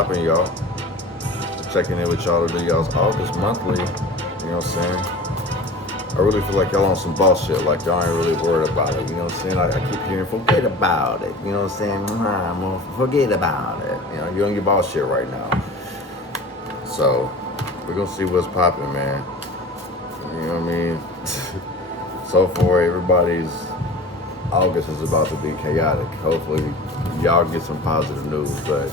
popping, y'all? Checking in with y'all to do y'all's August monthly. You know what I'm saying? I really feel like y'all on some boss shit. Like y'all ain't really worried about it. You know what I'm saying? I keep hearing, forget about it. You know what I'm saying? I'm gonna forget about it. You know, you're on your boss shit right now. So we're gonna see what's popping, man. You know what I mean? So far, everybody's August is about to be chaotic. Hopefully, y'all get some positive news. But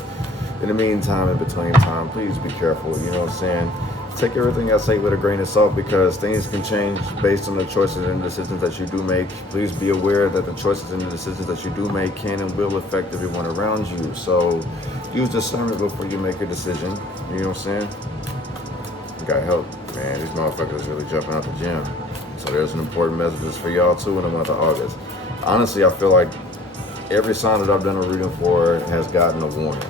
in the meantime, in between time, please be careful. You know what I'm saying? Take everything I say with a grain of salt because things can change based on the choices and decisions that you do make. Please be aware that the choices and the decisions that you do make can and will affect everyone around you. So use discernment before you make a decision. You know what I'm saying? You got help, man. These motherfuckers really jumping out the gym. So there's an important messages for y'all too in the month of August. Honestly, I feel like every sign that I've done a reading for has gotten a warning.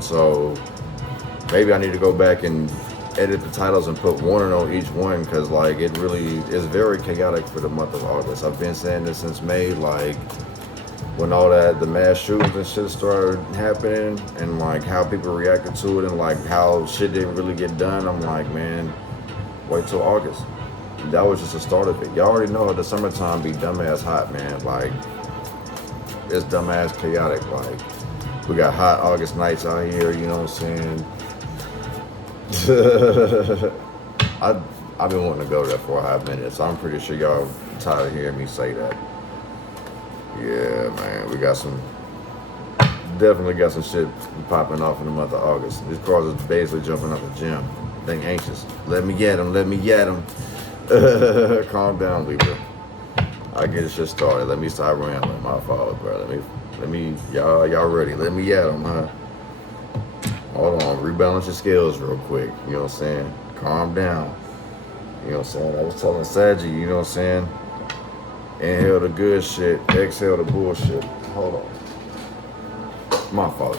So maybe I need to go back and edit the titles and put warning on each one because like it really is very chaotic for the month of August. I've been saying this since May, like when all that the mass shootings and shit started happening and like how people reacted to it and like how shit didn't really get done. I'm like, man, wait till August. That was just the start of it. Y'all already know the summertime be dumbass hot, man. Like it's dumbass chaotic. Like we got hot August nights out here, you know what I'm saying? I've been wanting to go there for a hot minute, so I'm pretty sure y'all tired of hearing me say that. Yeah, man, we got definitely got some shit popping off in the month of August. These cars is basically jumping out the gym. They anxious. Let me get them, let me get them. Calm down, Libra. I get this shit started. Let me stop rambling. My fault, bro. Let me, y'all ready? Let me get them, huh? Hold on, rebalance your scales real quick. You know what I'm saying? Calm down. You know what I'm saying? I was telling Saji, you know what I'm saying? Inhale the good shit, exhale the bullshit. Hold on. My fault.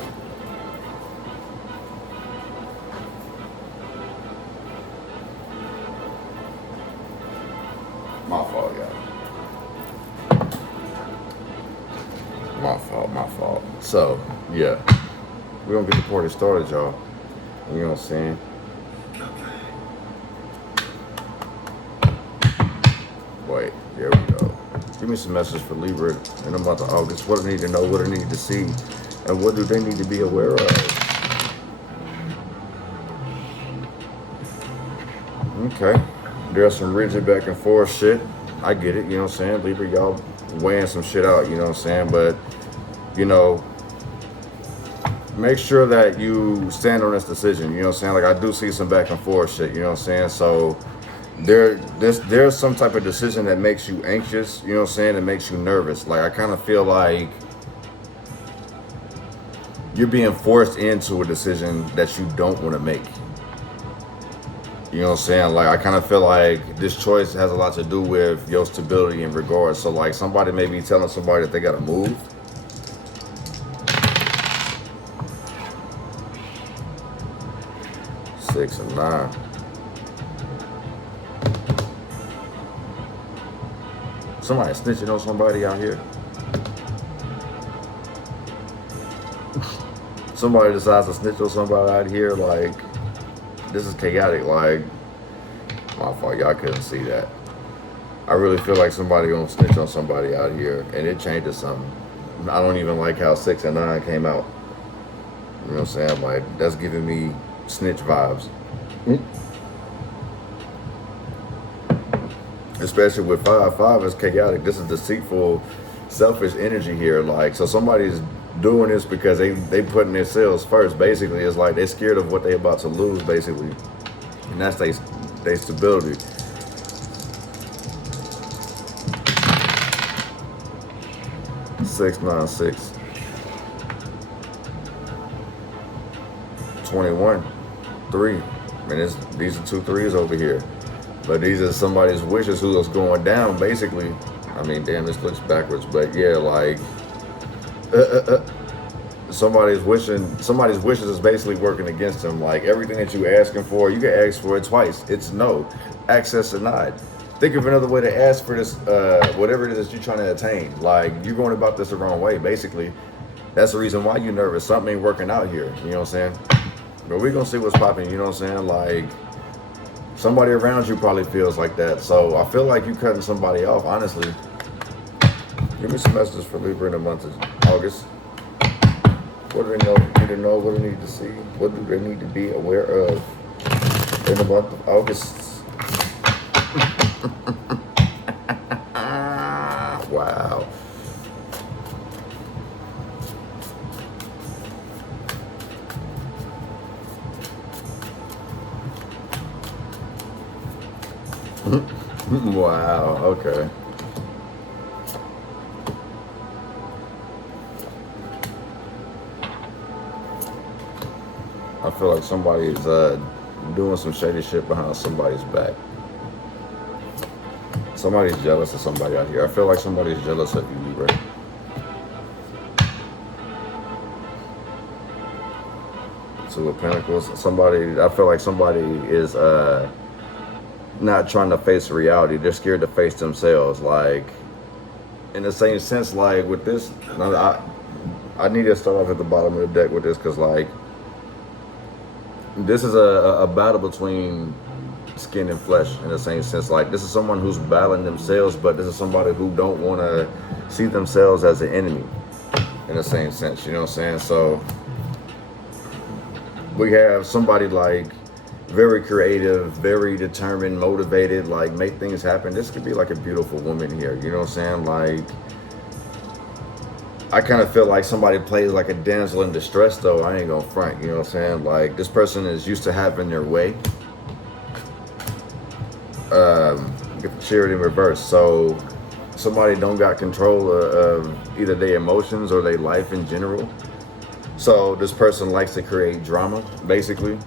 My fault, y'all. My fault. So, yeah. We're gonna get the party started, y'all. You know what I'm saying? Wait, here we go. Give me some message for Libra in the month of August. What do they need to know, what do they need to see, and what do they need to be aware of? Okay. There's some rigid back and forth shit. I get it, you know what I'm saying? Libra, y'all weighing some shit out, you know what I'm saying? But, you know, make sure that you stand on this decision, you know what I'm saying? Like I do see some back and forth shit, you know what I'm saying? So there's some type of decision that makes you anxious, you know what I'm saying? That makes you nervous. Like I kind of feel like you're being forced into a decision that you don't want to make. You know what I'm saying? Like I kind of feel like this choice has a lot to do with your stability in regards. So like somebody may be telling somebody that they got to move. Six and 9. Somebody snitching on somebody out here. Somebody decides to snitch on somebody out here. Like this is chaotic. Like my fault, y'all couldn't see that. I really feel like somebody gonna snitch on somebody out here, and it changes something. I don't even like how 6 and 9 came out. You know what I'm saying? Like that's giving me snitch vibes. Especially with 5. 5 is chaotic. This is deceitful, selfish energy here. Like, so somebody's doing this because they putting themselves first. Basically, it's like they're scared of what they're about to lose, basically. And that's their stability. Six, 9, 6. 21. 3. And these are 2 3s over here. But these are somebody's wishes who is going down, basically. I mean, damn, this looks backwards. But yeah, like somebody's wishes is basically working against them. Like everything that you asking for, you can ask for it twice. It's no. Access denied. Think of another way to ask for this, whatever it is that you're trying to attain. Like you're going about this the wrong way, basically. That's the reason why you're nervous. Something ain't working out here. You know what I'm saying? But we're going to see what's popping. You know what I'm saying? Like, somebody around you probably feels like that. So I feel like you cutting somebody off, honestly. Give me some messages for Libra in the month of August. What do they need to know? What do they need to see? What do they need to be aware of in the month of August? Wow. Wow, okay. I feel like somebody's doing some shady shit behind somebody's back. Somebody's jealous of somebody out here. I feel like somebody's jealous of you, Libra. Two of Pentacles. I feel like somebody is not trying to face reality. They're scared to face themselves. Like, in the same sense, like with this, I need to start off at the bottom of the deck with this, because like, this is a battle between skin and flesh in the same sense. Like, this is someone who's battling themselves, but this is somebody who don't want to see themselves as an enemy in the same sense. You know what I'm saying? So we have somebody like very creative, very determined, motivated, like make things happen. This could be like a beautiful woman here. You know what I'm saying? Like, I kind of feel like somebody plays like a damsel in distress, though. I ain't gonna front, you know what I'm saying? Like, this person is used to having their way. Get the Chariot in reverse. So somebody don't got control of either their emotions or their life in general. So this person likes to create drama, basically.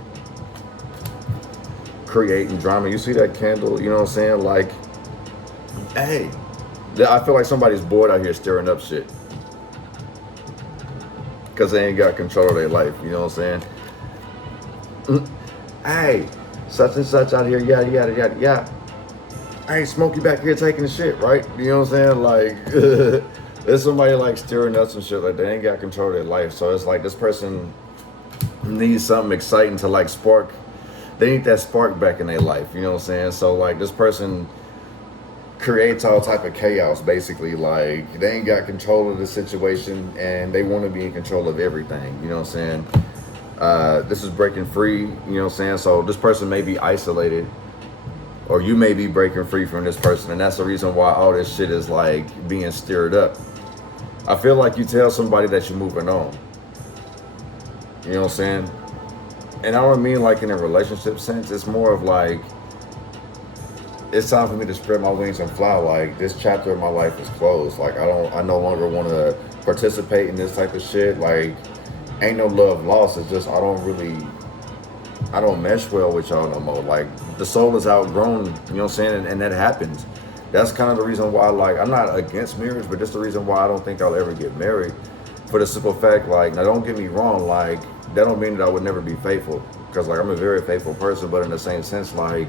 Creating drama. You see that candle, you know what I'm saying? Like, hey, I feel like somebody's bored out here stirring up shit, because they ain't got control of their life, you know what I'm saying? Hey, such and such out here, yada, yada, yada, yada. Hey, Smokey back here taking the shit, right? You know what I'm saying? Like, there's somebody like stirring up some shit, like they ain't got control of their life. So it's like this person needs something exciting to like spark. They need that spark back in their life, you know what I'm saying? So like this person creates all type of chaos, basically. Like, they ain't got control of the situation and they want to be in control of everything, you know what I'm saying? This is breaking free, you know what I'm saying? So this person may be isolated, or you may be breaking free from this person, and that's the reason why all this shit is like being stirred up. I feel like you tell somebody that you're moving on, you know what I'm saying? And I don't mean like in a relationship sense. It's more of like, it's time for me to spread my wings and fly. Like, this chapter of my life is closed. Like, I no longer want to participate in this type of shit. Like, ain't no love lost. It's just I don't mesh well with y'all no more. Like, the soul is outgrown, you know what I'm saying? And that happens. That's kind of the reason why, like, I'm not against marriage, but just the reason why I don't think I'll ever get married. For the simple fact, like, now don't get me wrong, like, that don't mean that I would never be faithful, because like I'm a very faithful person, but in the same sense, like,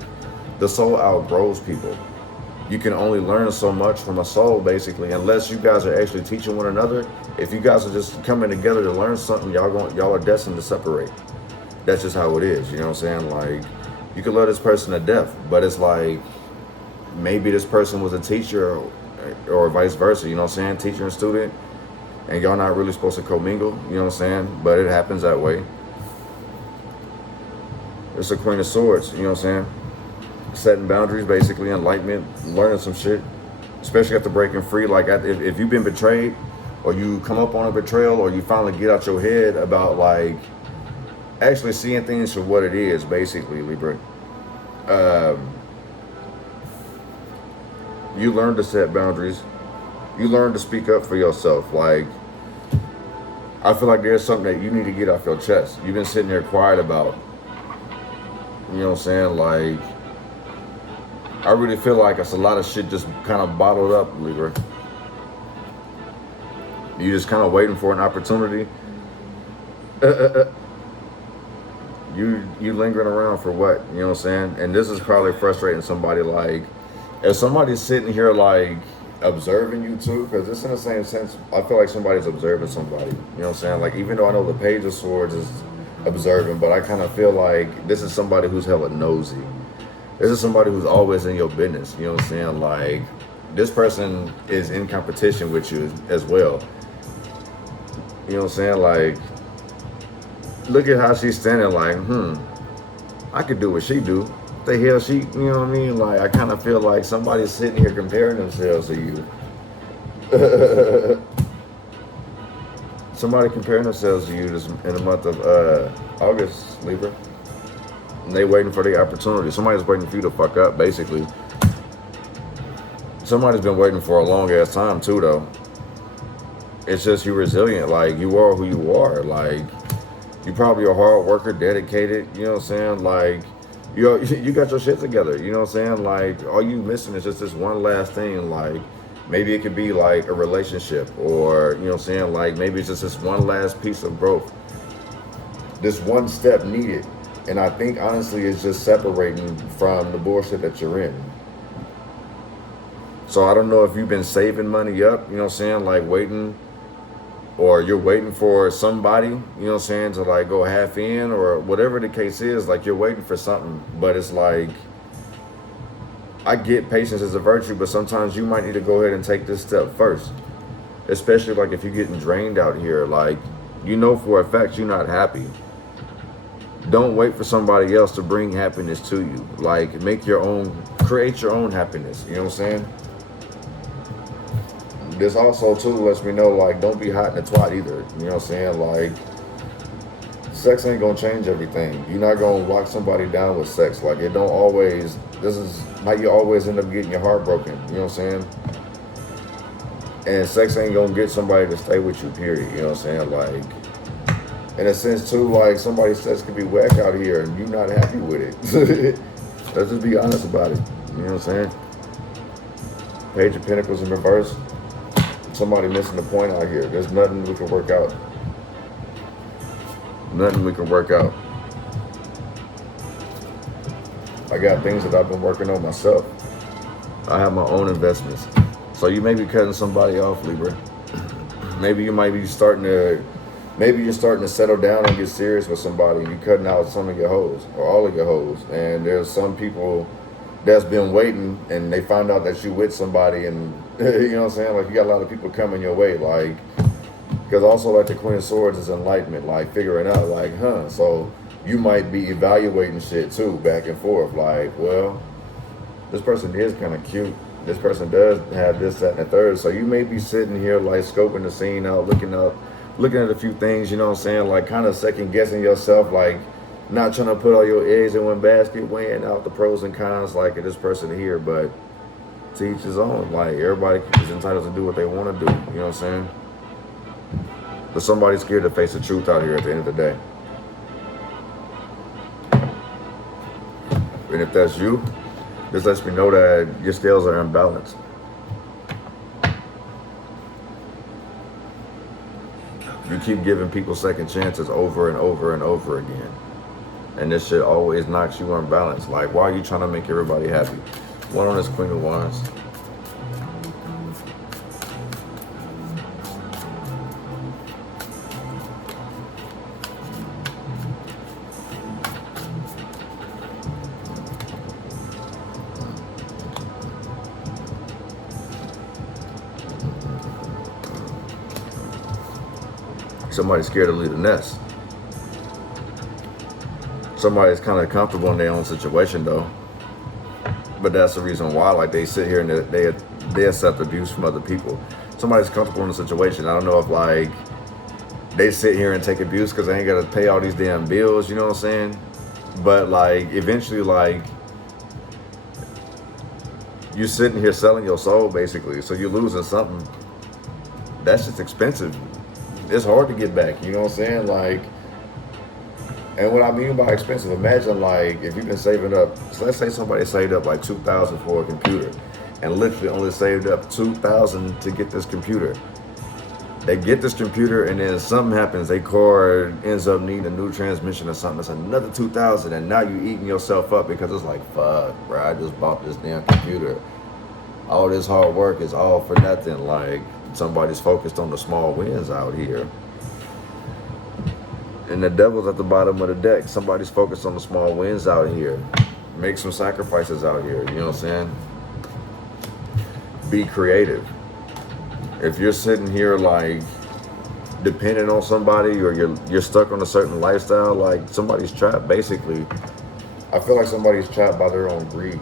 the soul outgrows people. You can only learn so much from a soul, basically, unless you guys are actually teaching one another. If you guys are just coming together to learn something, y'all are destined to separate. That's just how it is, you know what I'm saying? Like, you could love this person to death, but it's like, maybe this person was a teacher or vice versa, you know what I'm saying? Teacher and student, and y'all not really supposed to commingle, you know what I'm saying? But it happens that way. It's a Queen of Swords, you know what I'm saying? Setting boundaries, basically, enlightenment, learning some shit, especially after breaking free. Like, if you've been betrayed, or you come up on a betrayal, or you finally get out your head about, like, actually seeing things for what it is, basically, Libra. You learn to set boundaries. You learn to speak up for yourself. Like, I feel like there's something that you need to get off your chest. You've been sitting there quiet about. You know what I'm saying? Like, I really feel like it's a lot of shit just kind of bottled up, Libra. You just kind of waiting for an opportunity. You lingering around for what? You know what I'm saying? And this is probably frustrating somebody. Like, if somebody's sitting here like, observing you too, because it's in the same sense. I feel like somebody's observing somebody. You know what I'm saying? Like, even though I know the Page of Swords is observing, but I kind of feel like this is somebody who's hella nosy. This is somebody who's always in your business. You know what I'm saying? Like, this person is in competition with you as well. You know what I'm saying? Like, look at how she's standing like, I could do what she do. What the hell she, you know what I mean? Like, I kind of feel like somebody's sitting here comparing themselves to you. Somebody comparing themselves to you this, in the month of August, Libra. And they waiting for the opportunity. Somebody's waiting for you to fuck up, basically. Somebody's been waiting for a long ass time too, though. It's just you're resilient. Like, you are who you are. Like, you probably a hard worker, dedicated. You know what I'm saying? Like, you got your shit together. You know what I'm saying? Like, all you missing is just this one last thing. Like, maybe it could be like a relationship, or, you know what I'm saying? Like, maybe it's just this one last piece of growth. This one step needed. And I think, honestly, it's just separating from the bullshit that you're in. So I don't know if you've been saving money up, you know what I'm saying? Like, waiting, or you're waiting for somebody, you know what I'm saying, to like go half in, or whatever the case is. Like, you're waiting for something, but it's like, I get patience as a virtue, but sometimes you might need to go ahead and take this step first. Especially like if you're getting drained out here, like, you know for a fact you're not happy. Don't wait for somebody else to bring happiness to you. Like, create your own happiness, you know what I'm saying? This also too lets me know, like, don't be hot in the twat either, you know what I'm saying? Like, sex ain't gonna change everything. You're not gonna lock somebody down with sex. Like, it don't always, this is how you always end up getting your heart broken, you know what I'm saying? And sex ain't gonna get somebody to stay with you, period, you know what I'm saying? Like, in a sense too, like, somebody's sex could be whack out here and you're not happy with it. Let's just be honest about it, you know what I'm saying? Page of Pentacles in reverse. Somebody missing the point out here. There's nothing we can work out. Nothing we can work out. I got things that I've been working on myself. I have my own investments. So you may be cutting somebody off, Libra. Maybe you might be starting to, maybe you're starting to settle down and get serious with somebody. You're cutting out some of your hoes, or all of your hoes. And there's some people that's been waiting, and they find out that you with somebody, and you know what I'm saying? Like, you got a lot of people coming your way, like, because also, like, the Queen of Swords is enlightenment, like, figuring out, like, so you might be evaluating shit too, back and forth, like, well, this person is kind of cute. This person does have this, that, and the third. So you may be sitting here, like, scoping the scene out, looking at a few things, you know what I'm saying? Like, kind of second guessing yourself, like, not trying to put all your eggs in one basket, weighing out the pros and cons, like, of this person here, but to each his own. Like, everybody is entitled to do what they want to do, you know what I'm saying? But somebody's scared to face the truth out here at the end of the day. And if that's you, this lets me know that your scales are imbalanced. You keep giving people second chances over and over and over again. And this shit always knocks you unbalanced. Like, why are you trying to make everybody happy? One on this Queen of Wands. Somebody's scared to leave the nest. Somebody's kind of comfortable in their own situation, though. But that's the reason why, like, they sit here and they accept abuse from other people. Somebody's comfortable in the situation. I don't know if, like, they sit here and take abuse because they ain't got to pay all these damn bills, you know what I'm saying? But, like, eventually, like, you're sitting here selling your soul, basically. So you're losing something. That's just expensive. It's hard to get back, you know what I'm saying? Like, and what I mean by expensive, imagine, like, if you've been saving up, so let's say somebody saved up like $2,000 for a computer and literally only saved up $2,000 to get this computer. They get this computer and then something happens, their car ends up needing a new transmission or something. It's another $2,000, and now you're eating yourself up because it's like, fuck, bro, I just bought this damn computer. all this hard work is all for nothing. Like, somebody's focused on the small wins out here. And the devil's at the bottom of the deck. Somebody's focused on the small wins out here. Make some sacrifices out here. You know what I'm saying? Be creative. If you're sitting here like depending on somebody, or you're stuck on a certain lifestyle, like somebody's trapped basically. I feel like somebody's trapped by their own greed.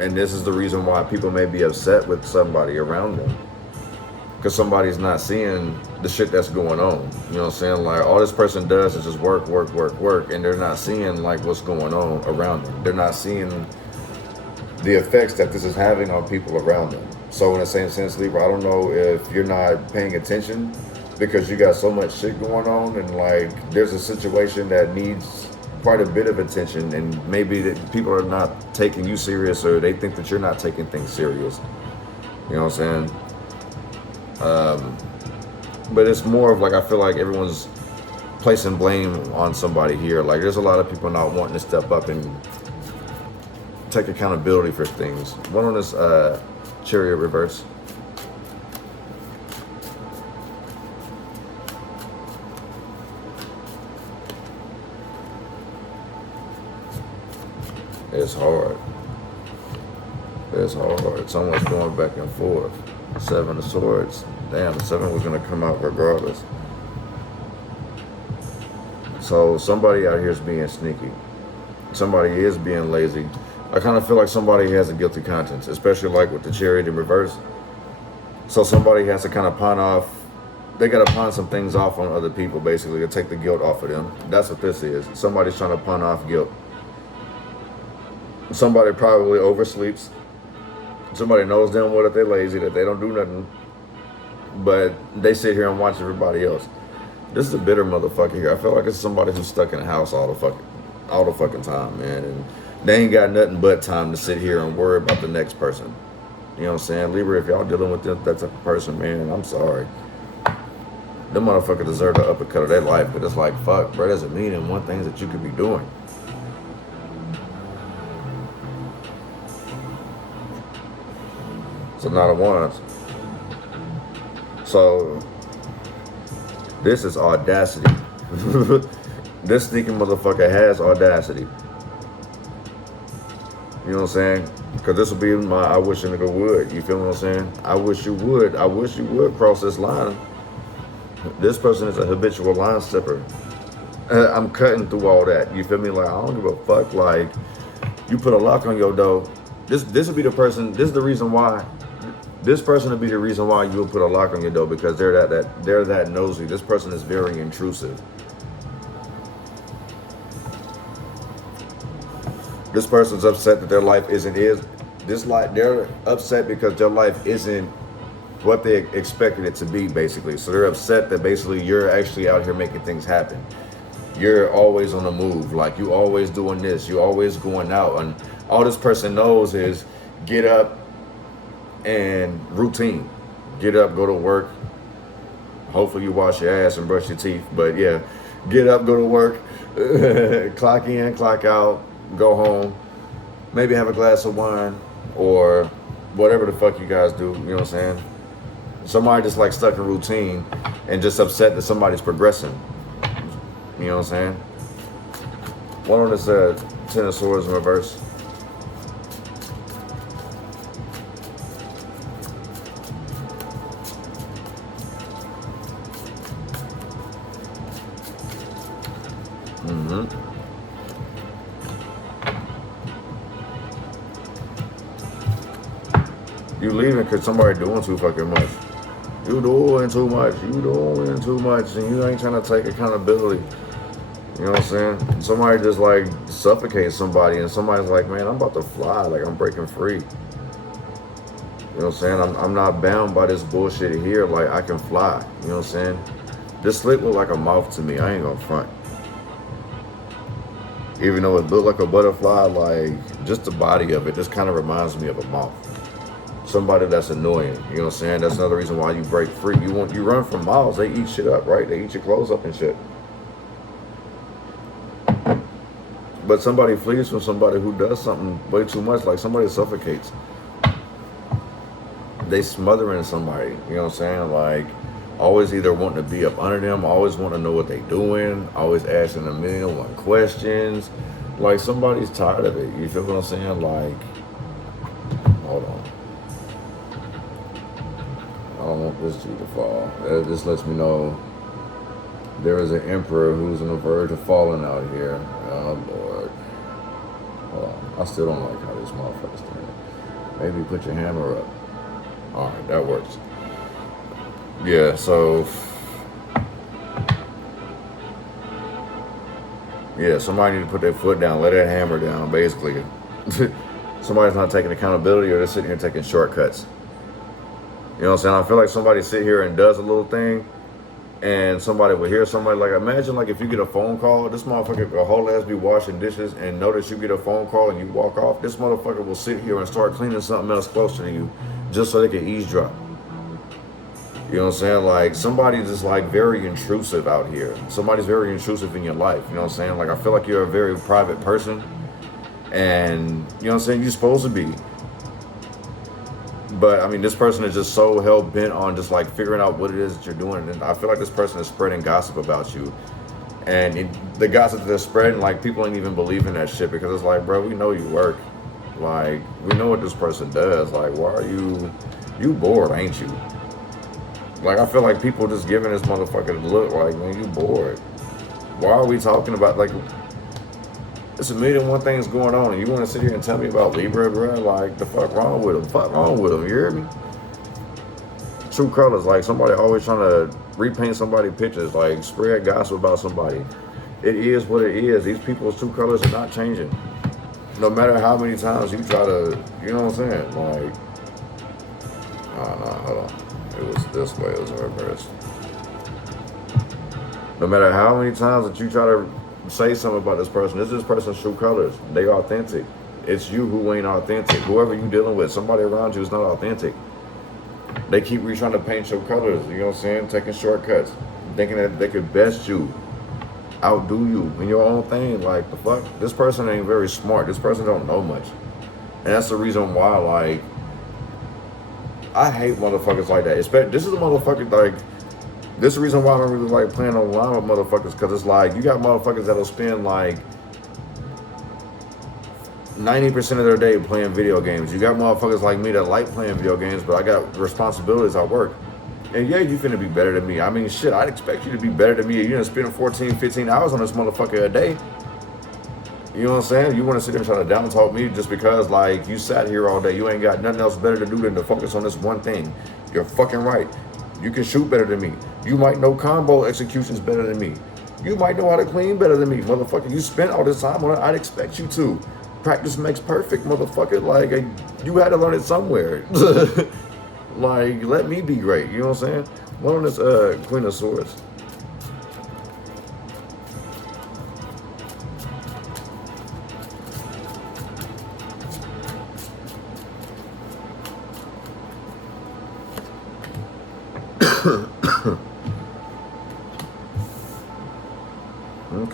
And this is the reason why people may be upset with somebody around them. Because somebody's not seeing the shit that's going on. You know what I'm saying? Like, all this person does is just work, work, work, work. And they're not seeing, like, what's going on around them. They're not seeing the effects that this is having on people around them. So in the same sense, Libra, I don't know if you're not paying attention because you got so much shit going on. And, like, there's a situation that needs quite a bit of attention. And maybe that people are not taking you serious, or they think that you're not taking things serious. You know what I'm saying? But it's more of like, I feel like everyone's placing blame on somebody here. Like, there's a lot of people not wanting to step up and take accountability for things. One on this Chariot reverse. It's hard. It's hard. It's almost going back and forth. 7 of Swords. Damn, the 7 was going to come out regardless. So somebody out here is being sneaky. Somebody is being lazy. I kind of feel like somebody has a guilty conscience, especially like with the Chariot in reverse. So somebody has to kind of pawn off. They got to pawn some things off on other people, basically, to take the guilt off of them. That's what this is. Somebody's trying to pawn off guilt. Somebody probably oversleeps. Somebody knows damn well that they're lazy, that they don't do nothing, but they sit here and watch everybody else. This is a bitter motherfucker here. I feel like it's somebody who's stuck in the house all the fucking time, man, and they ain't got nothing but time to sit here and worry about the next person. You know what I'm saying? Libra, if y'all dealing with that type of person, man, I'm sorry. Them motherfuckers deserve the uppercut of their life, but it's like, fuck, bro, there's a million and one things that you could be doing. So Knight of Wands. So this is audacity. This sneaking motherfucker has audacity. You know what I'm saying? Because this will be my I wish a nigga would. You feel what I'm saying? I wish you would. I wish you would cross this line. This person is a habitual line stepper. I'm cutting through all that. You feel me? Like, I don't give a fuck. Like, you put a lock on your door. This will be the person. This is the reason why. This person will be the reason why you will put a lock on your door, because they're that nosy. This person is very intrusive. This person's upset that their life they're upset because their life isn't what they expected it to be, basically. So they're upset that basically you're actually out here making things happen. You're always on the move. Like, you always doing this. You always going out. And all this person knows is get up and routine. Get up, go to work. Hopefully you wash your ass and brush your teeth. But yeah, get up, go to work, clock in, clock out, go home, maybe have a glass of wine or whatever the fuck you guys do. You know what I'm saying? Somebody just like stuck in routine and just upset that somebody's progressing. You know what I'm saying? One on this 10 of Swords in reverse. You leaving because somebody doing too fucking much. You doing too much. You doing too much, and you ain't trying to take accountability. You know what I'm saying? Somebody just like suffocates somebody, and somebody's like, man, I'm about to fly. Like, I'm breaking free. You know what I'm saying? I'm not bound by this bullshit here. Like, I can fly. You know what I'm saying? This slit look like a mouth to me. I ain't gonna front. Even though it looked like a butterfly, like, just the body of it just kind of reminds me of a moth. Somebody that's annoying, you know what I'm saying? That's another reason why you break free. You run from mouths, they eat shit up, right? They eat your clothes up and shit. But somebody flees from somebody who does something way too much, like somebody suffocates. they smothering somebody, you know what I'm saying? Like, always either wanting to be up under them, always want to know what they doing, always asking a million and one questions. Like, somebody's tired of it, you feel what I'm saying? Like, hold on. I don't want this G to fall. That just lets me know there is an emperor who's on the verge of falling out here. Oh, Lord. Hold on. I still don't like how this motherfucker's doing. Maybe put your hammer up. All right, that works. Yeah, so... yeah, somebody need to put their foot down, let that hammer down, basically. Somebody's not taking accountability, or they're sitting here taking shortcuts. You know what I'm saying? I feel like somebody sit here and does a little thing, and somebody will hear somebody. Like, imagine like if you get a phone call, this motherfucker, a whole ass be washing dishes, and notice you get a phone call and you walk off, this motherfucker will sit here and start cleaning something else closer to you just so they can eavesdrop. You know what I'm saying? Like, somebody's just like very intrusive out here. Somebody's very intrusive in your life. You know what I'm saying? Like, I feel like you're a very private person, and you know what I'm saying? You're supposed to be. But I mean, this person is just so hell bent on just like figuring out what it is that you're doing. And I feel like this person is spreading gossip about you. And the gossip that they're spreading, like, people ain't even believing that shit, because it's like, bro, we know you work. Like, we know what this person does. Like, why are you bored, ain't you? Like, I feel like people just giving this motherfucker the look like, man, you bored. Why are we talking about, like, it's a million and one things going on, and you want to sit here and tell me about Libra, bro? Like, the fuck wrong with him? Fuck wrong with him, you hear me? True colors, like, somebody always trying to repaint somebody's pictures, like, spread gossip about somebody. It is what it is. These people's true colors are not changing. No matter how many times you try to, you know what I'm saying? Like, oh, no, hold on. It was this way, it was in reverse. No matter how many times that you try to say something about this person, this person's true colors. They authentic. It's you who ain't authentic. Whoever you dealing with, somebody around you is not authentic. They keep trying to paint your colors, you know what I'm saying? Taking shortcuts, thinking that they could best you, outdo you in your own thing. Like, the fuck? This person ain't very smart. This person don't know much. And that's the reason why, like, I hate motherfuckers like that. This is a motherfucker, like, this is the reason why I don't really like playing online with motherfuckers, because it's like, you got motherfuckers that'll spend like 90% of their day playing video games. You got motherfuckers like me that like playing video games, but I got responsibilities at work. And yeah, you finna be better than me. I mean, shit, I'd expect you to be better than me. You're gonna spend 14, 15 hours on this motherfucker a day. You know what I'm saying? You wanna sit there and try to down talk me just because, like, you sat here all day. You ain't got nothing else better to do than to focus on this one thing. You're fucking right. You can shoot better than me. You might know combo executions better than me. You might know how to clean better than me, motherfucker. You spent all this time on it. I'd expect you to. Practice makes perfect, motherfucker. Like, you had to learn it somewhere. Like, let me be great. You know what I'm saying? One on this Queen of Swords.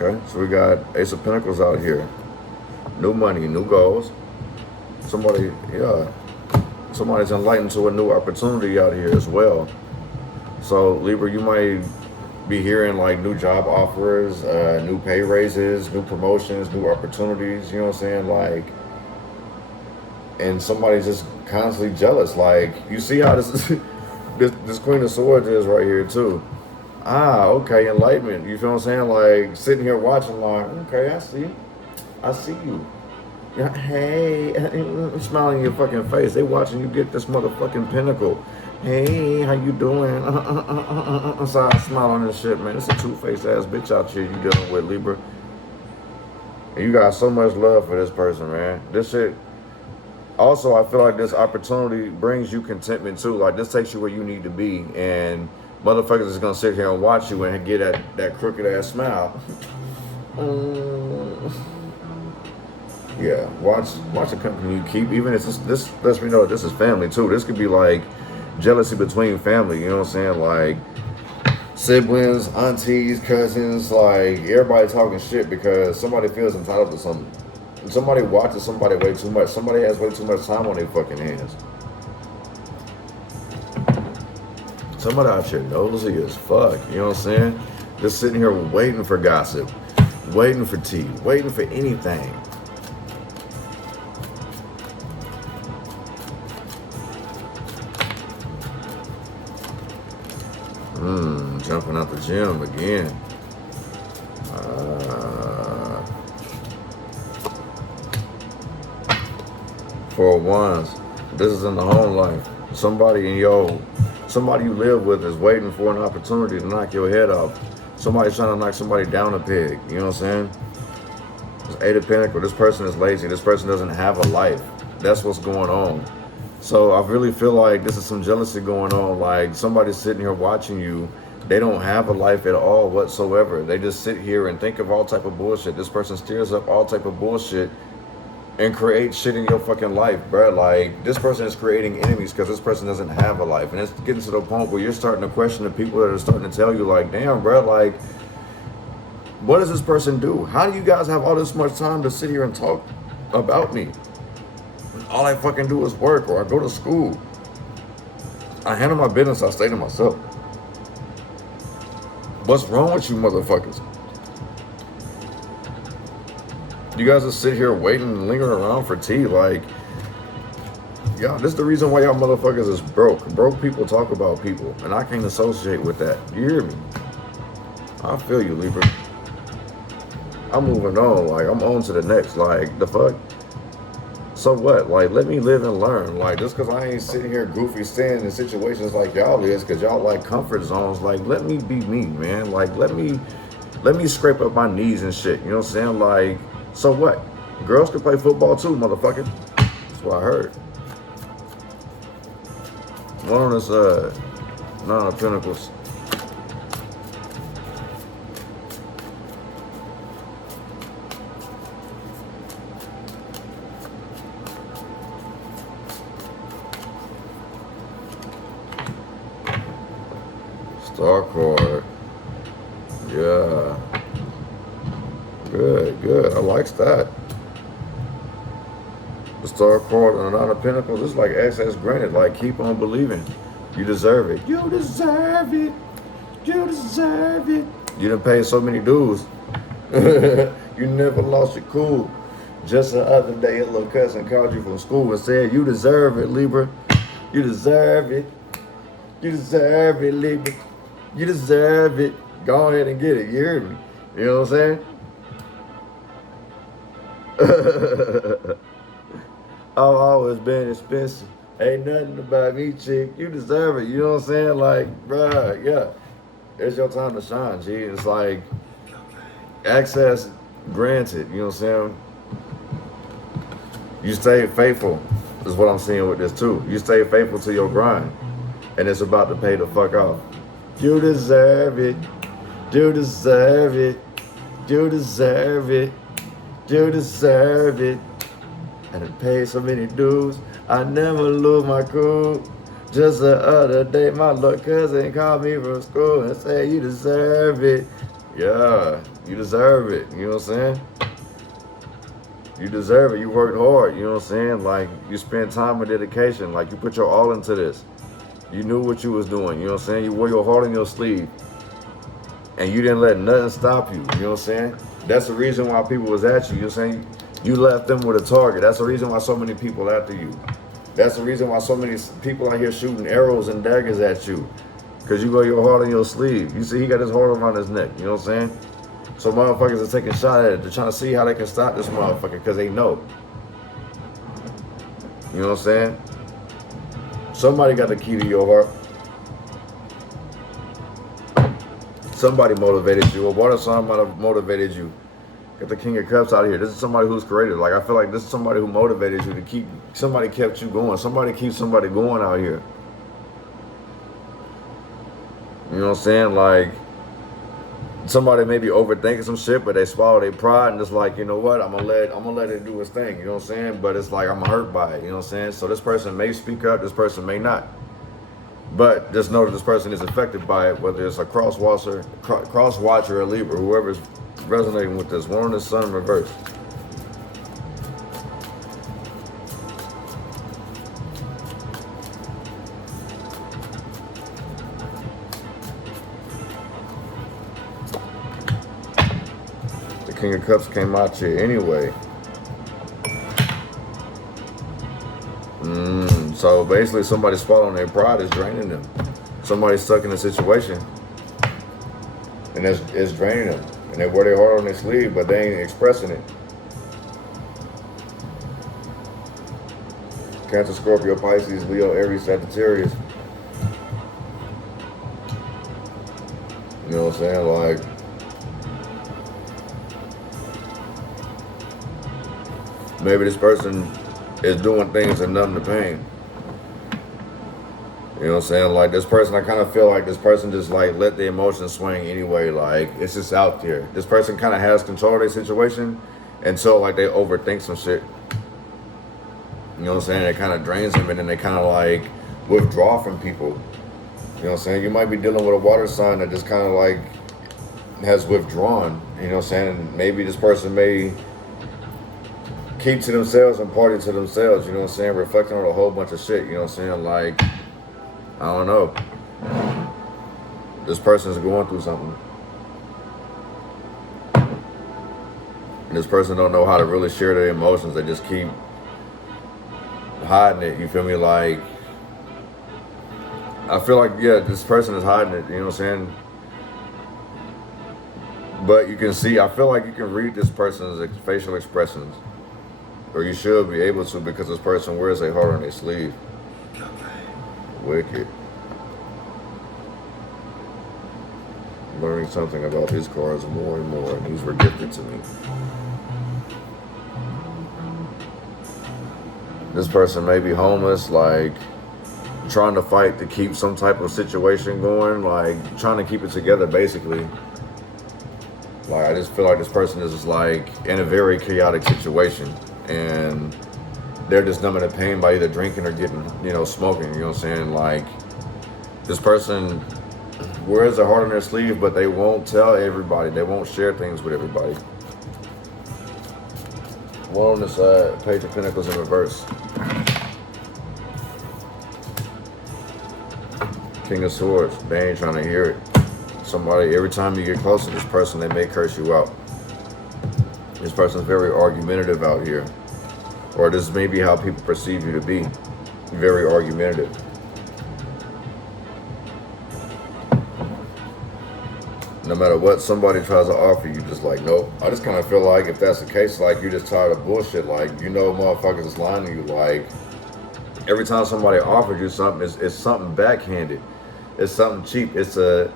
Okay, so we got Ace of Pentacles out here. New money, new goals. Somebody's enlightened to a new opportunity out here as well. So, Libra, you might be hearing like new job offers, new pay raises, new promotions, new opportunities, you know what I'm saying? Like, and somebody's just constantly jealous. Like, you see how this this Queen of Swords is right here too. Ah, okay, enlightenment. You feel what I'm saying? Like, sitting here watching, like, okay, I see you. Yeah, hey, smiling in your fucking face. They watching you get this motherfucking pinnacle. Hey, how you doing? So I smile on this shit, man. It's a two-faced ass bitch out here you dealing with, Libra. And you got so much love for this person, man. This shit. Also, I feel like this opportunity brings you contentment too. Like, this takes you where you need to be, and motherfuckers is gonna sit here and watch you and get that crooked ass smile. Yeah, watch the company you keep. Even if this lets me know that this is family too. This could be like jealousy between family. You know what I'm saying? Like siblings, aunties, cousins. Like everybody talking shit because somebody feels entitled to something. Somebody watches somebody way too much. Somebody has way too much time on their fucking hands. Somebody out here nosy as fuck, you know what I'm saying? Just sitting here waiting for gossip, waiting for tea, waiting for anything. Jumping out the gym again. Four of Wands. This is in the home life. Somebody you live with is waiting for an opportunity to knock your head off. Somebody's trying to knock somebody down a peg. You know what I'm saying? It's Eight of Pentacles. This person is lazy. This person doesn't have a life. That's what's going on. So I really feel like this is some jealousy going on. Like somebody's sitting here watching you. They don't have a life at all whatsoever. They just sit here and think of all type of bullshit. This person stirs up all type of bullshit and create shit in your fucking life, bro. Like, this person is creating enemies because this person doesn't have a life. And it's getting to the point where you're starting to question the people that are starting to tell you, like, damn, bro, like, what does this person do? How do you guys have all this much time to sit here and talk about me? All I fucking do is work, or I go to school. I handle my business, I stay to myself. What's wrong with you motherfuckers? You guys just sit here waiting and lingering around for tea. Like, y'all, this is the reason why y'all motherfuckers is broke. Broke people talk about people, and I can't associate with that. You hear me? I feel you, Libra. I'm moving on. Like, I'm on to the next. Like, the fuck? So what? Like, let me live and learn. Like, just because I ain't sitting here goofy staying in situations like y'all is, because y'all like comfort zones. Like, let me be me, man. Like, let me scrape up my knees and shit. You know what I'm saying? Like, so what? Girls can play football too, motherfucker. That's what I heard. One on this Nine of Pentacles. Star card. Yeah. Good, good. I likes that. The Star card and the Nine of Pentacles is like access granted. Like, keep on believing. You deserve it. You deserve it. You deserve it. You done paid so many dues. You never lost your cool. Just the other day, a little cousin called you from school and said, you deserve it, Libra. You deserve it. You deserve it, Libra. You deserve it. Go ahead and get it. You hear me? You know what I'm saying? I've always been expensive. Ain't nothing about me, chick. You deserve it. You know what I'm saying? Like, bruh, yeah. It's your time to shine, G. It's like access granted. You know what I'm saying? You stay faithful is what I'm seeing with this too. You stay faithful to your grind. And it's about to pay the fuck off. You deserve it. You deserve it. You deserve it. You deserve it. And I paid so many dues. I never lose my cool. Just the other day, my little cousin called me from school and said, you deserve it. Yeah, you deserve it. You know what I'm saying? You deserve it. You worked hard. You know what I'm saying? Like, you spent time and dedication. Like, you put your all into this. You knew what you was doing. You know what I'm saying? You wore your heart on your sleeve. And you didn't let nothing stop you. You know what I'm saying? That's the reason why people was at you. You know what I'm saying? You left them with a target. That's the reason why so many people after you. That's the reason why so many people out here shooting arrows and daggers at you. Because you got your heart on your sleeve. You see, he got his heart around his neck. You know what I'm saying? So motherfuckers are taking a shot at it. They're trying to see how they can stop this motherfucker because they know. You know what I'm saying? Somebody got the key to your heart. Somebody motivated you. A water sign might have motivated you. Get the King of Cups out of here. This is somebody who's creative. Like, I feel like this is somebody who motivated you to keep, somebody kept you going. Somebody keeps somebody going out here. You know what I'm saying? Like, somebody may be overthinking some shit, but they swallow their pride and just like, you know what? I'm gonna let it do its thing. You know what I'm saying? But it's like, I'm hurt by it. You know what I'm saying? So this person may speak up. This person may not. But just know that this person is affected by it, whether it's a cross watcher, or a Libra, whoever's resonating with this. One in the sun reverse. King of Cups came out here anyway. So basically somebody swallowing their pride is draining them. Somebody's stuck in a situation and it's draining them. And they wear their heart on their sleeve, but they ain't expressing it. Cancer, Scorpio, Pisces, Leo, Aries, Sagittarius. You know what I'm saying? Like, maybe this person is doing things to numb the pain. You know what I'm saying? Like, this person, I kind of feel like this person just like let the emotions swing anyway. Like, it's just out there. This person kind of has control of their situation until like they overthink some shit. You know what I'm saying? It kind of drains them, and then they kind of like withdraw from people. You know what I'm saying? You might be dealing with a water sign that just kind of like has withdrawn. You know what I'm saying? Maybe this person may keep to themselves and party to themselves. You know what I'm saying? Reflecting on a whole bunch of shit. You know what I'm saying? Like, I don't know. This person's going through something. And this person don't know how to really share their emotions. They just keep hiding it. You feel me? Like, I feel like, yeah, this person is hiding it. You know what I'm saying? But you can see, I feel like you can read this person's facial expressions. Or you should be able to, because this person wears a heart on their sleeve. Wicked. Learning something about these cards more and more, and these were gifted to me. This person may be homeless, like trying to fight to keep some type of situation going, like trying to keep it together basically. Like, I just feel like this person is like in a very chaotic situation, and they're just numbing the pain by either drinking or getting, you know, smoking. You know what I'm saying? Like, this person wears a heart on their sleeve, but they won't tell everybody. They won't share things with everybody. One on this side, Page of Pentacles in reverse. King of Swords, they ain't trying to hear it. Somebody, every time you get close to this person, they may curse you out. This person's very argumentative out here. Or this may be how people perceive you to be. Very argumentative. No matter what somebody tries to offer you, just like, nope. I just kind of feel like if that's the case, like, you're just tired of bullshit. Like, you know, motherfuckers is lying to you. Like, every time somebody offers you something, it's something backhanded. It's something cheap. It's the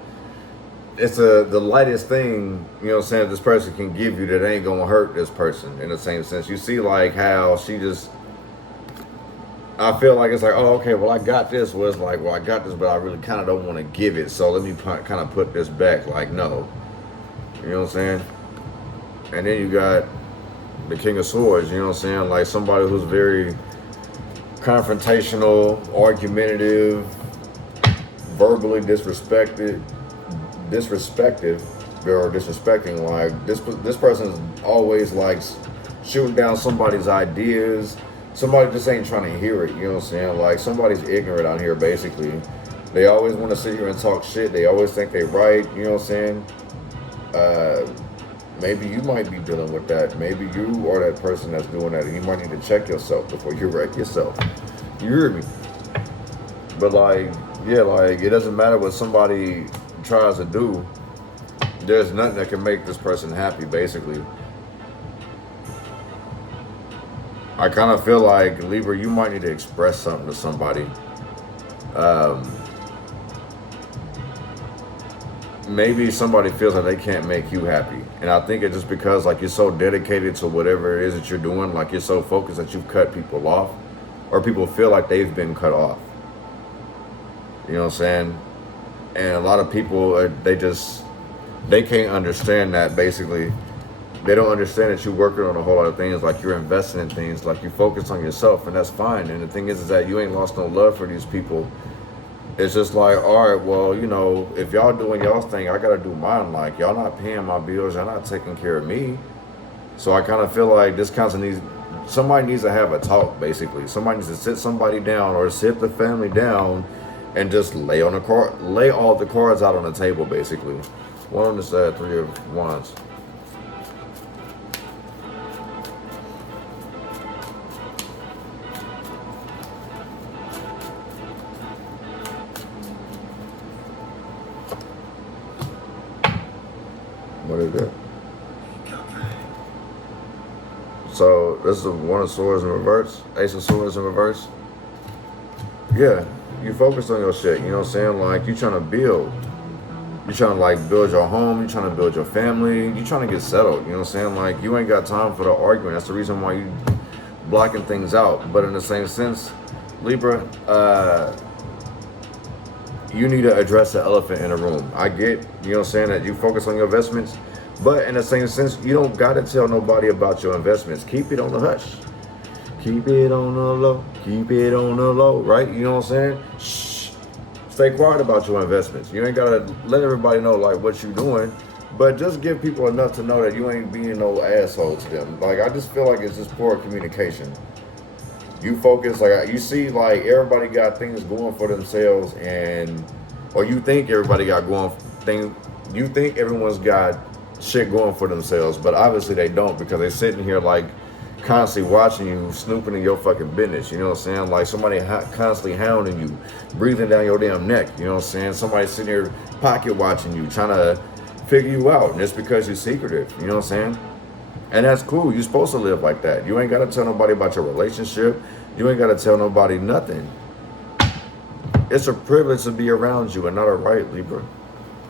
lightest thing, you know what I'm saying, this person can give you that ain't gonna hurt this person in the same sense. You see, like, how she just, I feel like it's like, oh, okay, well, I got this. Well, it's like, well, I got this, but I really kind of don't want to give it. So let me kind of put this back. Like, no. You know what I'm saying? And then you got the King of Swords, you know what I'm saying? Like, somebody who's very confrontational, argumentative, verbally disrespecting, like this person's always like shooting down somebody's ideas. Somebody just ain't trying to hear it, you know what I'm saying? Like, somebody's ignorant out here basically. They always want to sit here and talk shit. They always think they right, you know what I'm saying? Maybe you might be dealing with that. Maybe you are that person that's doing that, and you might need to check yourself before you wreck yourself. You hear me? But like, yeah, like, it doesn't matter what somebody tries to do. There's nothing that can make this person happy, basically. I kind of feel like, Libra, you might need to express something to somebody. Maybe somebody feels like they can't make you happy. And I think it's just because, like, you're so dedicated to whatever it is that you're doing. Like, you're so focused that you've cut people off. Or people feel like they've been cut off. You know what I'm saying? And a lot of people, they can't understand that, basically. They don't understand that you're working on a whole lot of things, like you're investing in things, like you focus on yourself, and that's fine. And the thing is that you ain't lost no love for these people. It's just like, all right, well, you know, if y'all doing y'all's thing, I gotta do mine. Like, y'all not paying my bills, y'all not taking care of me. So I kind of feel like this kind of needs, somebody needs to have a talk, basically. Somebody needs to sit somebody down or sit the family down and just lay all the cards out on the table, basically. One on the side, Three of Wands. So this is the One of Swords in reverse, Ace of Swords in reverse. Yeah, you focused on your shit, you know what I'm saying? Like, you trying to build. You trying to, like, build your home. You trying to build your family. You trying to get settled, you know what I'm saying? Like, you ain't got time for the argument. That's the reason why you blocking things out. But in the same sense, Libra, you need to address the elephant in the room. I get, you know what I'm saying, that you focus on your investments. But in the same sense, you don't got to tell nobody about your investments. Keep it on the hush. Keep it on the low. Keep it on the low, right? You know what I'm saying? Shh. Stay quiet about your investments. You ain't got to let everybody know, like, what you're doing. But just give people enough to know that you ain't being no asshole to them. Like, I just feel like it's just poor communication. You focus, like, you see, like, everybody got things going for themselves, or you think everybody got you think everyone's got shit going for themselves, but obviously they don't, because they're sitting here, like, constantly watching you, snooping in your fucking business, you know what I'm saying? Like, somebody constantly hounding you, breathing down your damn neck, you know what I'm saying? Somebody sitting here pocket watching you, trying to figure you out, and it's because you're secretive, you know what I'm saying? And that's cool. You're supposed to live like that. You ain't got to tell nobody about your relationship. You ain't got to tell nobody nothing. It's a privilege to be around you and not a right, Libra.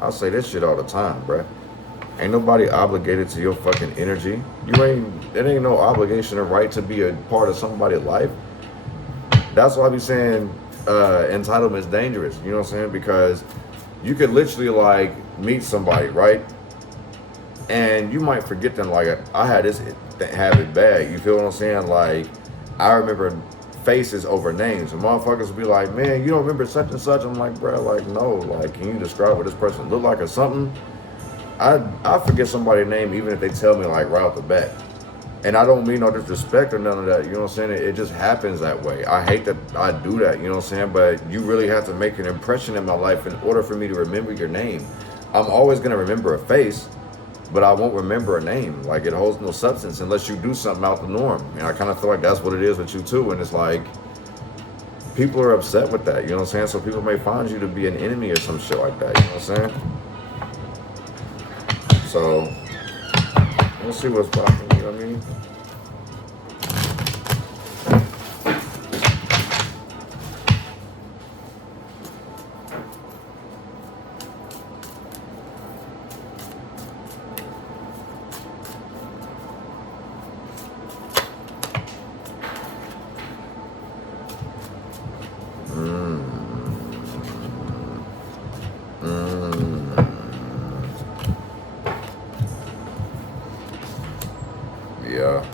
I say this shit all the time, bruh. Ain't nobody obligated to your fucking energy. It ain't no obligation or right to be a part of somebody's life. That's why I be saying entitlement's dangerous. You know what I'm saying? Because you could literally, like, meet somebody, right? And you might forget them. Like, I had this habit bad. You feel what I'm saying? Like, I remember faces over names. And motherfuckers would be like, man, you don't remember such and such? I'm like, bro, like, no. Like, can you describe what this person looked like or something? I forget somebody's name even if they tell me, like, right off the bat. And I don't mean no disrespect or none of that. You know what I'm saying? It just happens that way. I hate that I do that. You know what I'm saying? But you really have to make an impression in my life in order for me to remember your name. I'm always going to remember a face, but I won't remember a name. Like, it holds no substance unless you do something out the norm. And I kind of feel like that's what it is with you too. And it's like, people are upset with that, you know what I'm saying? So people may find you to be an enemy or some shit like that, you know what I'm saying? So, we'll see what's popping, you know what I mean? Yeah.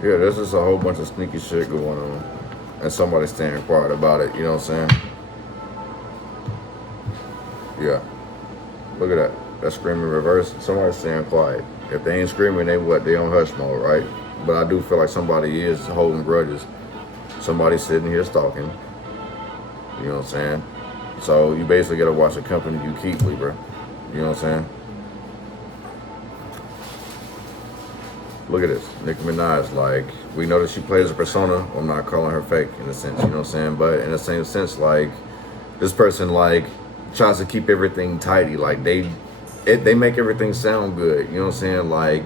Yeah, there's just a whole bunch of sneaky shit going on. And somebody staying quiet about it, you know what I'm saying? Yeah. Look at that. That's screaming reverse. Somebody's staying quiet. If they ain't screaming, they what? They on hush mode, right? But I do feel like somebody is holding grudges. Somebody's sitting here stalking. You know what I'm saying? So you basically gotta watch the company you keep, Libra. You know what I'm saying? Look at this. Nicki Minaj, like, we know that she plays a persona. I'm not calling her fake in a sense, you know what I'm saying? But in the same sense, like, this person, like, tries to keep everything tidy. Like, they make everything sound good. You know what I'm saying? Like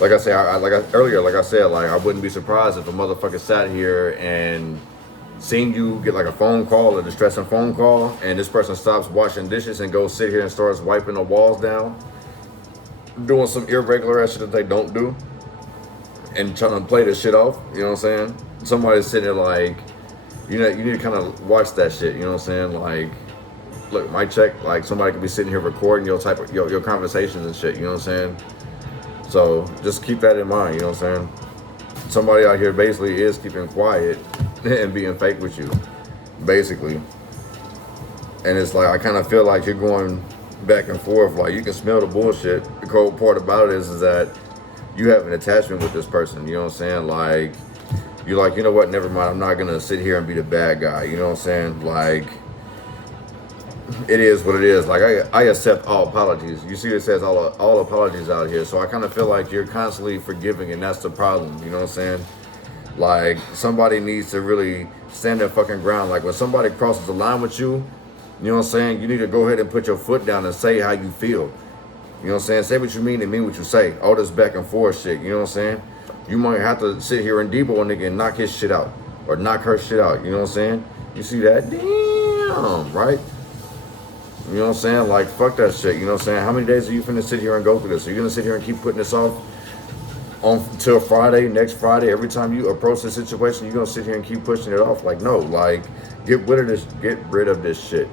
I said, earlier, like I said, like, I wouldn't be surprised if a motherfucker sat here and seen you get like a phone call, a distressing phone call, and this person stops washing dishes and goes sit here and starts wiping the walls down, doing some irregular ass shit that they don't do, and trying to play this shit off. You know what I'm saying? Somebody's sitting there like, you know, you need to kind of watch that shit. You know what I'm saying? Like, look, mic check. Like, somebody could be sitting here recording your conversations and shit. You know what I'm saying? So just keep that in mind. You know what I'm saying? Somebody out here basically is keeping quiet and being fake with you, basically. And it's like, I kind of feel like you're going back and forth. Like, you can smell the bullshit. The cold part about it is that you have an attachment with this person. You know what I'm saying? Like, you're like, you know what? Never mind. I'm not going to sit here and be the bad guy. You know what I'm saying? Like, it is what it is. Like, I accept all apologies. You see, it says all apologies out here. So I kind of feel like you're constantly forgiving, and that's the problem. You know what I'm saying? Like, somebody needs to really stand their fucking ground. Like, when somebody crosses the line with you, you know what I'm saying? You need to go ahead and put your foot down and say how you feel. You know what I'm saying? Say what you mean and mean what you say. All this back and forth shit, you know what I'm saying? You might have to sit here and debo a nigga and knock his shit out. Or knock her shit out, you know what I'm saying? You see that? Damn, right? You know what I'm saying? Like, fuck that shit, you know what I'm saying? How many days are you finna sit here and go through this? Are you gonna sit here and keep putting this off until Friday, next Friday? Every time you approach the situation, you're gonna sit here and keep pushing it off? Like, no, like, get rid of this shit.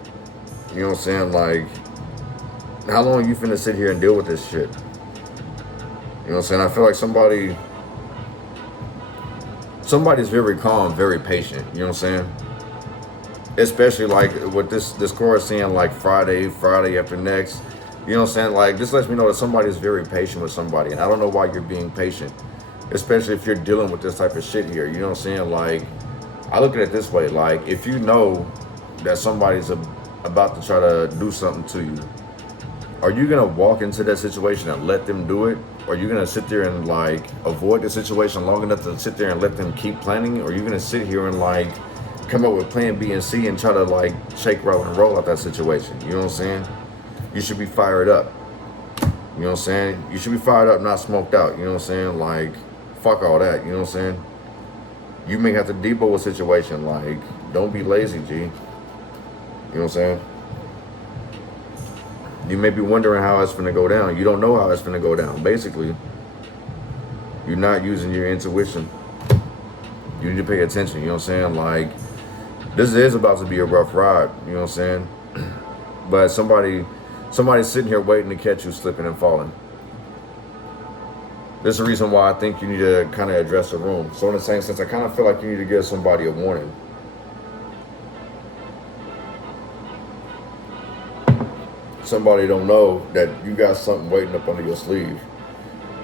You know what I'm saying? Like, how long are you finna sit here and deal with this shit? You know what I'm saying? I feel like somebody's very calm, very patient. You know what I'm saying? Especially like with this chorus saying like Friday after next. You know what I'm saying? Like, this lets me know that somebody's very patient with somebody. And I don't know why you're being patient. Especially if you're dealing with this type of shit here. You know what I'm saying? Like, I look at it this way. Like, if you know that somebody's about to try to do something to you, are you gonna walk into that situation and let them do it? Or are you gonna sit there and like avoid the situation long enough to sit there and let them keep planning? Or are you gonna sit here and like come up with plan B and C and try to like shake, roll, and roll out that situation? You know what I'm saying? You should be fired up. You know what I'm saying? You should be fired up, not smoked out. You know what I'm saying? Like, fuck all that. You know what I'm saying? You may have to debo a situation. Like, don't be lazy, G. You know what I'm saying? You may be wondering how it's gonna go down. You don't know how it's gonna go down. Basically, you're not using your intuition. You need to pay attention. You know what I'm saying? Like, this is about to be a rough ride. You know what I'm saying? But somebody's sitting here waiting to catch you slipping and falling. This is the reason why I think you need to kind of address the room. So in the same sense, I kind of feel like you need to give somebody a warning. Somebody don't know that you got something waiting up under your sleeve.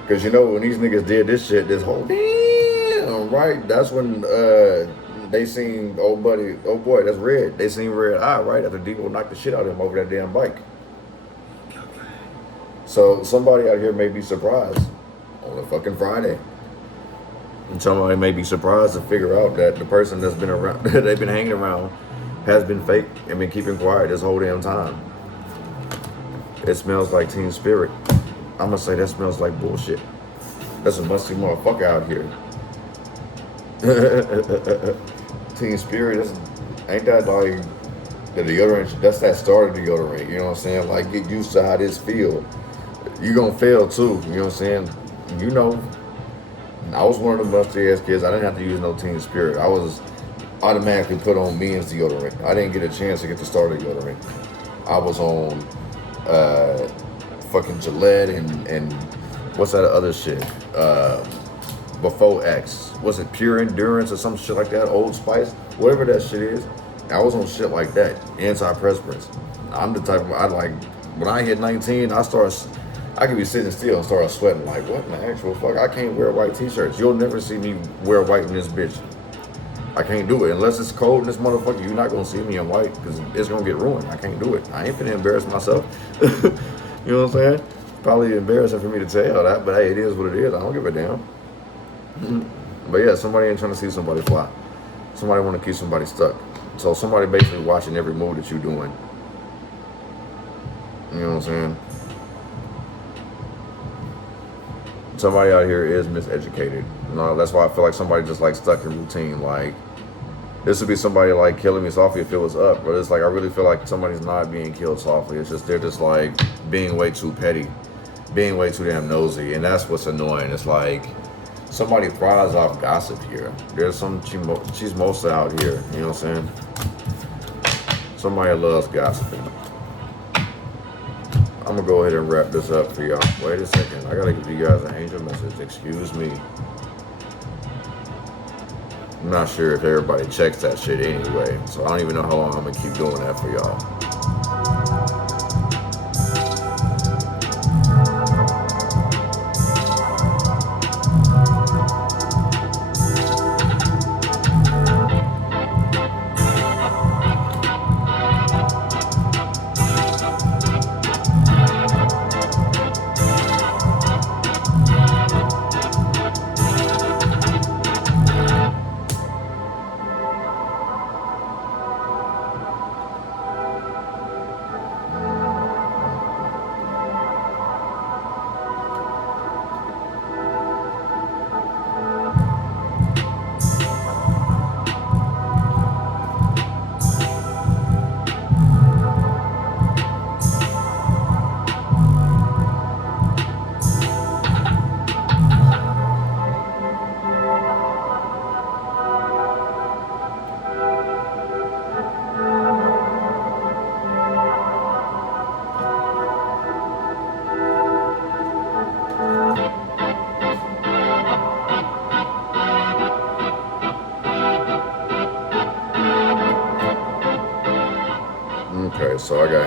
Because you know, when these niggas did this shit, this whole damn, right? That's when they seen oh boy, that's red. They seen red eye, right? After Debo knocked the shit out of him over that damn bike. So somebody out here may be surprised on a fucking Friday. And somebody may be surprised to figure out that the person that's been around, that they've been hanging around, has been fake and been keeping quiet this whole damn time. It smells like Team Spirit. I'm gonna say that smells like bullshit. That's a musty motherfucker out here. Team Spirit, ain't that like the deodorant? That's that starter deodorant, you know what I'm saying? Like, get used to how this feel. You gonna fail too, you know what I'm saying? You know, I was one of the musty ass kids. I didn't have to use no Team Spirit. I was automatically put on men's deodorant. I didn't get a chance to get the starter deodorant. I was on fucking Gillette and what's that other shit? Before X. Was it Pure Endurance or some shit like that? Old Spice? Whatever that shit is. I was on shit like that. Antiperspirants. I'm the type of, when I hit 19, I could be sitting still and start sweating. Like, what in the actual fuck? I can't wear white t-shirts. You'll never see me wear white in this bitch. I can't do it. Unless it's cold in this motherfucker, you're not gonna see me in white because it's gonna get ruined. I can't do it. I ain't finna embarrass myself. You know what I'm saying? Probably embarrassing for me to tell that, but hey, it is what it is. I don't give a damn. But yeah, somebody ain't trying to see somebody fly. Somebody want to keep somebody stuck. So somebody basically watching every move that you're doing. You know what I'm saying? Somebody out here is miseducated. You know, that's why I feel like somebody just like stuck in routine. Like, this would be somebody like killing me softly if it was up, but it's like I really feel like somebody's not being killed softly. It's just they're just like being way too petty, being way too damn nosy, and that's what's annoying. It's like somebody thrives off gossip here. There's some chismosa out here. You know what I'm saying? Somebody loves gossiping. I'm gonna go ahead and wrap this up for y'all. Wait a second. I gotta give you guys an angel message. Excuse me. I'm not sure if everybody checks that shit anyway, so I don't even know how long I'm gonna keep doing that for y'all.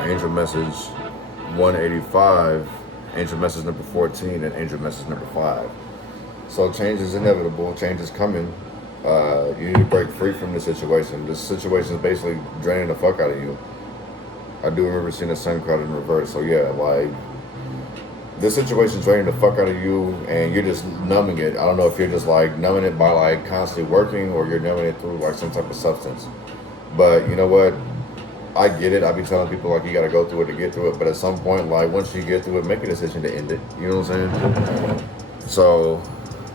angel message 185, angel message number 14, and angel message number 5. So change is inevitable, change is coming. You need to break free from this situation. This situation is basically draining the fuck out of you. I do remember seeing the sun card in reverse. So yeah, like, this situation is draining the fuck out of you and you're just numbing it. I don't know if you're just like numbing it by like constantly working or you're numbing it through like some type of substance. But you know what? I get it. I be telling people like you gotta go through it to get through it. But at some point, like once you get through it, make a decision to end it. You know what I'm saying? So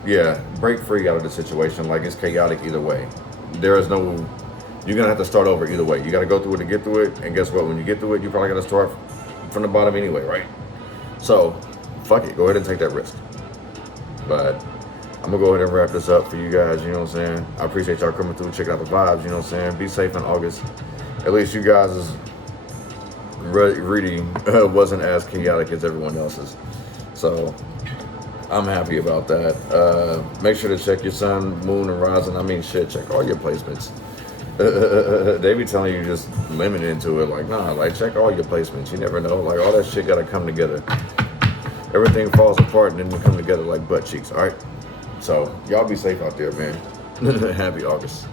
yeah, break free out of the situation. Like it's chaotic either way. There is no, you're gonna have to start over either way. You gotta go through it to get through it. And guess what? When you get through it, you probably gotta start from the bottom anyway, right? So fuck it, go ahead and take that risk. But I'm gonna go ahead and wrap this up for you guys, you know what I'm saying? I appreciate y'all coming through, checking out the vibes, you know what I'm saying? Be safe in August. At least you guys' reading wasn't as chaotic as everyone else's. So I'm happy about that. Make sure to check your sun, moon, and rising. I mean, shit, check all your placements. They be telling you just limit into it. Like, nah, like, check all your placements. You never know. Like, all that shit got to come together. Everything falls apart and then we come together like butt cheeks, all right? So, y'all be safe out there, man. Happy August.